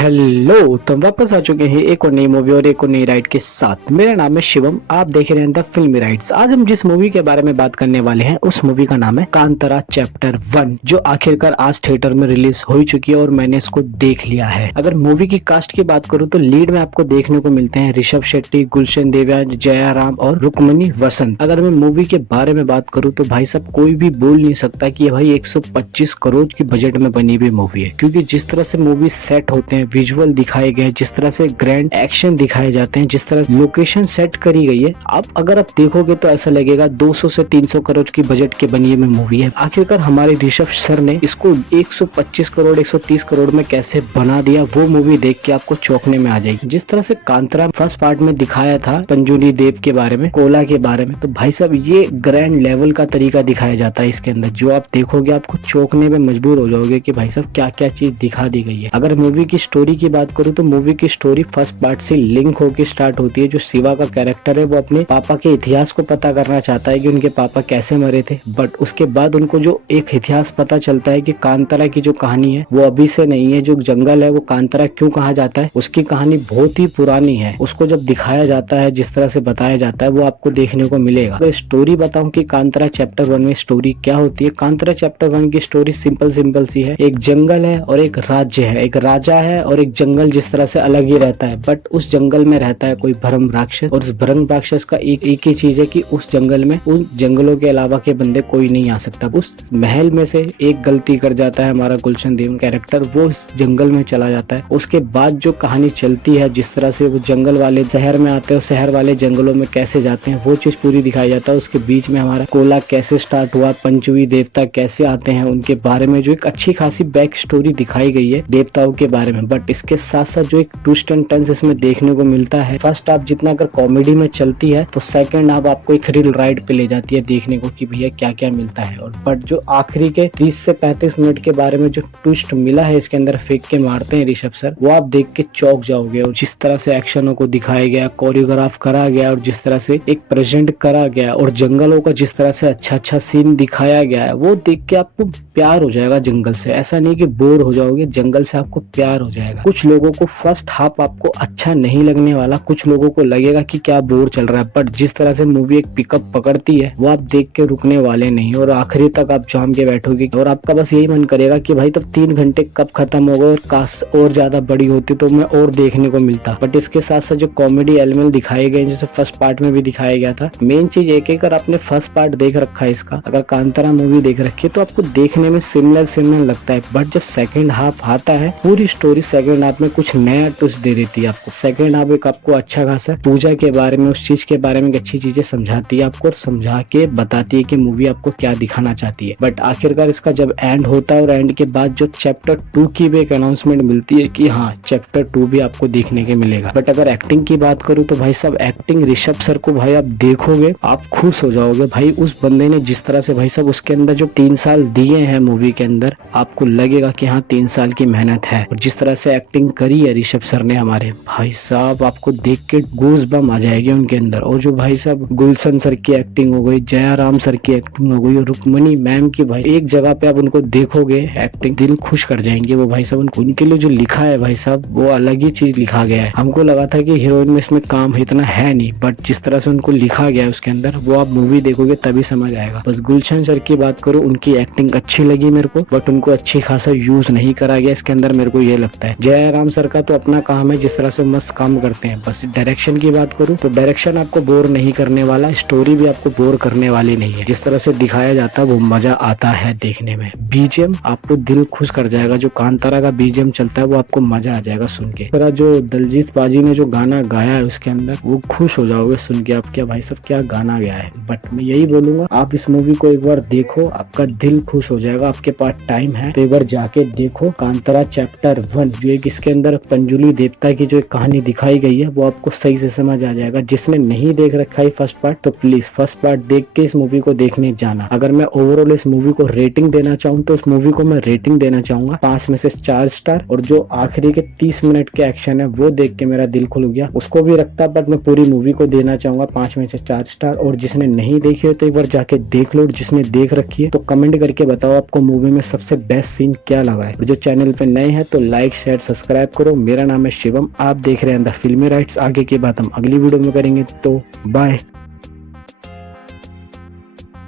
Hello, तो वापस आ चुके हैं एक और नई मूवी और एक और नई राइड के साथ। मेरा नाम है शिवम, आप देख रहे हैं द फिल्मी राइड्स। आज हम जिस मूवी के बारे में बात करने वाले हैं उस मूवी का नाम है कांतारा चैप्टर 1, जो आखिरकार आज थिएटर में रिलीज हो चुकी है और मैंने इसको देख लिया है। अगर मूवी की कास्ट की बात करूं तो लीड में आपको देखने को मिलते हैं ऋषभ शेट्टी, गुलशन देवयान, जया राम और रुक्मणी वसंत। अगर मैं मूवी के बारे में बात करूं तो भाई साहब कोई भी बोल नहीं सकता कि ये भाई 125 करोड़ की बजट में बनी हुई मूवी है, क्योंकि जिस तरह से मूवी सेट होते हैं, विजुअल दिखाए गए, जिस तरह से ग्रैंड एक्शन दिखाए जाते हैं, जिस तरह लोकेशन सेट करी गई है, आप अगर आप देखोगे तो ऐसा लगेगा 200 से 300 करोड़ की बजट के बनी हुई मूवी है। आखिरकार हमारे ऋषभ सर ने इसको 125 करोड़ 130 करोड़ में कैसे बना दिया, वो मूवी देख के आपको चौंकने में आ जाएगी। जिस तरह से कांतारा फर्स्ट पार्ट में दिखाया था पंजुली देव के बारे में, कोला के बारे में, तो भाई साहब ये ग्रैंड लेवल का तरीका दिखाया जाता है इसके अंदर, जो आप देखोगे आपको चौंकने में मजबूर हो जाओगे कि भाई साहब क्या क्या चीज दिखा दी गई है। अगर मूवी की स्टोरी की बात करूं तो मूवी की स्टोरी फर्स्ट पार्ट से लिंक होकर स्टार्ट होती है। जो शिवा का कैरेक्टर है वो अपने पापा के इतिहास को पता करना चाहता है कि उनके पापा कैसे मरे थे, बट उसके बाद उनको जो एक इतिहास पता चलता है कि कांतारा की जो कहानी है वो अभी से नहीं है। जो जंगल है वो कांतारा क्यों कहा जाता है, उसकी कहानी बहुत ही पुरानी है। उसको जब दिखाया जाता है, जिस तरह से बताया जाता है, वो आपको देखने को मिलेगा। तो स्टोरी बताऊं कि कांतारा चैप्टर 1 में स्टोरी क्या होती है। कांतारा चैप्टर 1 की स्टोरी सिंपल सी है। एक जंगल है और एक राज्य है, एक राजा है और एक जंगल जिस तरह से अलग ही रहता है, बट उस जंगल में रहता है कोई भ्रम राक्षस, और उस भ्रम राक्षस का एक ही चीज है कि उस जंगल में उन जंगलों के अलावा के बंदे कोई नहीं आ सकता। उस महल में से एक गलती कर जाता है हमारा गुलशन देव कैरेक्टर, वो उस जंगल में चला जाता है। उसके बाद जो कहानी चलती है, जिस तरह से वो जंगल वाले शहर में आते हैं, शहर वाले जंगलों में कैसे जाते हैं, वो चीज पूरी दिखाई जाता है। उसके बीच में हमारा कोला कैसे स्टार्ट हुआ, पंचवी देवता कैसे आते हैं, उनके बारे में जो एक अच्छी खासी बैक स्टोरी दिखाई गई है देवताओं के बारे में। बट इसके साथ साथ जो एक ट्विस्ट एंड टर्न्स इसमें देखने को मिलता है, फर्स्ट हाफ जितना अगर कॉमेडी में चलती है तो सेकंड हाफ आपको एक थ्रिल राइड पे ले जाती है देखने को कि भैया क्या क्या मिलता है। और बट जो आखिरी के 30 से 35 मिनट के बारे में जो ट्विस्ट मिला है इसके अंदर, फेंक के मारते हैं ऋषभ सर, वो आप देख के चौंक जाओगे। और जिस तरह से एक्शनों को दिखाया गया, कोरियोग्राफ करा गया, और जिस तरह से एक प्रेजेंट करा गया, और जंगलों का जिस तरह से अच्छा सीन दिखाया गया है, वो देख के आपको प्यार हो जाएगा जंगल से। ऐसा नहीं कि बोर हो जाओगे, जंगल से आपको प्यार हो जाएगा। कुछ लोगों को फर्स्ट हाफ आपको अच्छा नहीं लगने वाला, कुछ लोगों को लगेगा कि क्या बोर चल रहा है, बट जिस तरह से मूवी एक पिकअप पकड़ती है वो आप देख के रुकने वाले नहीं, और आखिरी तक आप जाम के बैठोगे और आपका बस यही मन करेगा कि भाई तब 3 घंटे कब खत्म होगा, और काश और ज्यादा बड़ी होती तो मैं और देखने को मिलता। बट इसके साथ साथ जो कॉमेडी एलिमेंट दिखाए गए, जैसे फर्स्ट पार्ट में भी दिखाया गया था, मेन चीज एक अगर आपने फर्स्ट पार्ट देख रखा है इसका, अगर कांतारा मूवी देख रखी है, तो आपको देखने में सिमिलर लगता है। बट जब सेकंड हाफ आता है, पूरी स्टोरी सेकंड हाफ में कुछ नया ट्विस्ट दे देती है आपको। सेकंड हाफ एक आपको अच्छा खासा पूजा के बारे में, उस चीज के बारे में अच्छी चीजें समझाती है आपको, और समझा के बताती है कि मूवी आपको क्या दिखाना चाहती है। बट आखिरकार इसका जब एंड होता है, और एंड के बाद जो चैप्टर 2 की भी एक अनाउंसमेंट मिलती है कि हाँ चैप्टर 2 भी आपको देखने के मिलेगा। बट अगर एक्टिंग की बात करूँ तो भाई साहब एक्टिंग ऋषभ सर को भाई आप देखोगे आप खुश हो जाओगे। भाई उस बंदे ने जिस तरह से भाई साहब उसके अंदर जो 3 साल दिए हैं मूवी के अंदर, आपको लगेगा कि हाँ 3 साल की मेहनत है। और जिस तरह से एक्टिंग करी है ऋषभ सर ने हमारे, भाई साहब आपको देख के गूज बम आ जाएगी उनके अंदर। और जो भाई साहब गुलशन सर की एक्टिंग हो गई, जया राम सर की एक्टिंग हो गई, और रुक्मणी मैम की, भाई एक जगह पे आप उनको देखोगे एक्टिंग दिल खुश कर जाएंगे वो भाई साहब। उनके लिए जो लिखा है भाई साहब वो अलग ही चीज लिखा गया है। हमको लगा था कि हीरोइन में इसमें काम इतना है नहीं, बट जिस तरह से उनको लिखा गया है उसके अंदर, वो आप मूवी देखोगे तभी समझ आएगा। बस गुलशन सर की बात करूँ, उनकी एक्टिंग अच्छी लगी मेरे को, बट उनको अच्छी खासा यूज नहीं करा गया इसके अंदर, मेरे को ये लगता है। जय राम सर का तो अपना काम है, जिस तरह से मस्त काम करते हैं। बस डायरेक्शन की बात करूं तो डायरेक्शन आपको बोर नहीं करने वाला, स्टोरी भी आपको बोर करने वाली नहीं है। जिस तरह से दिखाया जाता है वो मजा आता है देखने में। बीजीएम आपको दिल खुश कर जाएगा, जो कांतारा का बीजीएम चलता है वो आपको मजा आ जाएगा सुन के। तरह जो दलजीत बाजी ने जो गाना गाया है उसके अंदर, वो खुश हो जाओगे सुन के आप, क्या भाई साहब क्या गाना गया है। बट मैं यही बोलूंगा, आप इस मूवी को एक बार देखो, आपका दिल खुश हो जाएगा। आपके पास टाइम है तो एक बार जाके देखो कांतारा चैप्टर 1, जो एक इसके अंदर पंजुली देवता की जो कहानी दिखाई गई है वो आपको सही से समझ आ जाएगा। जिसने नहीं देख रखा है फर्स्ट पार्ट, तो प्लीज फर्स्ट पार्ट देख के इस मूवी को देखने जाना। अगर मैं ओवरऑल इस मूवी को रेटिंग देना चाहूँ तो इस मूवी को मैं रेटिंग देना चाहूंगा 5 में से 4 स्टार। और जो आखिरी के 30 मिनट के एक्शन है वो देख के मेरा दिल खुल गया, उसको भी रखता, बट मैं पूरी मूवी को देना चाहूंगा 5 में से 4 स्टार। और जिसने नहीं देखी है तो एक बार जाके देख लो, और जिसने देख रखी है तो कमेंट करके बताओ आपको मूवी में सबसे बेस्ट सीन क्या लगा है। और जो चैनल पे नए हैं तो लाइक शेयर शेयर सब्सक्राइब करो। मेरा नाम है शिवम, आप देख रहे हैं द फिल्मी राइट्स। आगे की बात हम अगली वीडियो में करेंगे, तो बाय।